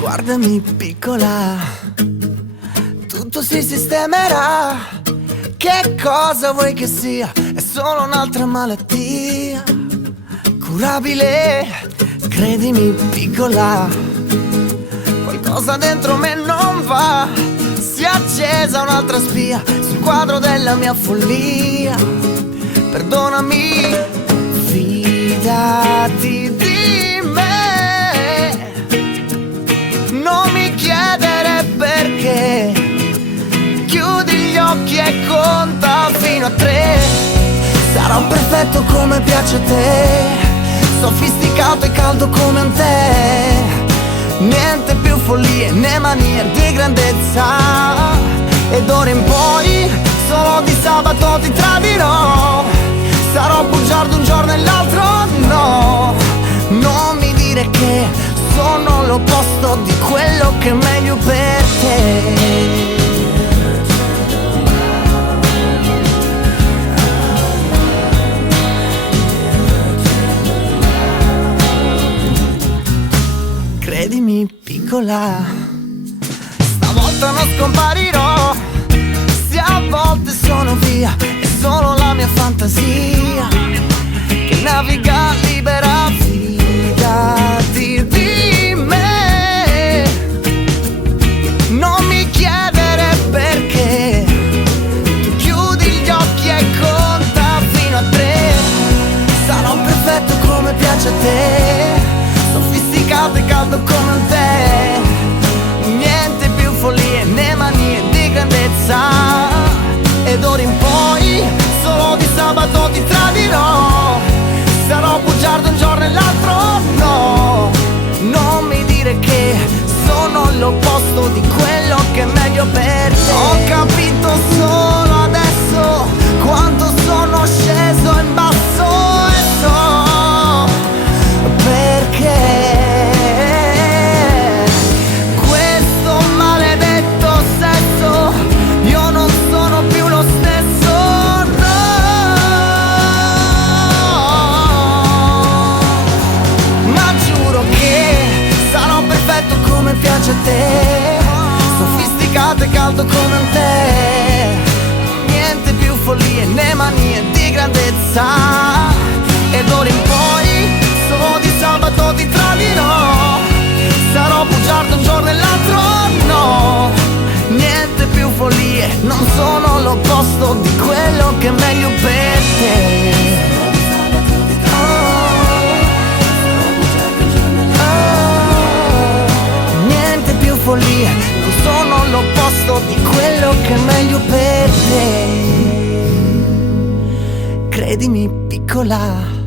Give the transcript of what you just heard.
Guardami piccola, tutto si sistemerà. Che cosa vuoi che sia? È solo un'altra malattia curabile. Credimi piccola, qualcosa dentro me non va. Si è accesa un'altra spia sul quadro della mia follia. Perdonami, fidati di me. Non mi chiedere perché. Chiudi gli occhi e conta fino a 3. Sarò perfetto come piace a te, sofisticato e caldo come un tè. Niente più follie né manie di grandezza. Ed d'ora in poi solo di sabato ti tradirò. Sarò bugiardo un giorno e l'altro no. Non mi dire che sono l'opposto di quello che è meglio per te. Credimi piccola, stavolta non scomparirò. Se a volte sono via, è solo la mia fantasia che naviga libera. Fidati di me. Non mi chiedere perché. Tu chiudi gli occhi e conta fino a 3. Sarò perfetto come piace a te, sofisticato e caldo come un tè. Niente più follie né manie di grandezza. Ed d'ora in poi solo di sabato ti tradirò. Sarò bugiardo un giorno e l'altro no. Non mi dire che sono l'opposto di quello che è meglio per te. Ho capito solo adesso quanto sono sceso in basso e so perché. Come piace a te, sofisticato e caldo come un tè. Niente più follie né manie di grandezza. E d'ora in poi solo di sabato ti tradirò. Sarò bugiardo un giorno e l'altro no. Niente più follie, non sono l'opposto di quello che è meglio per te. Follie, non sono l'opposto di quello che è meglio per te. Credimi piccola.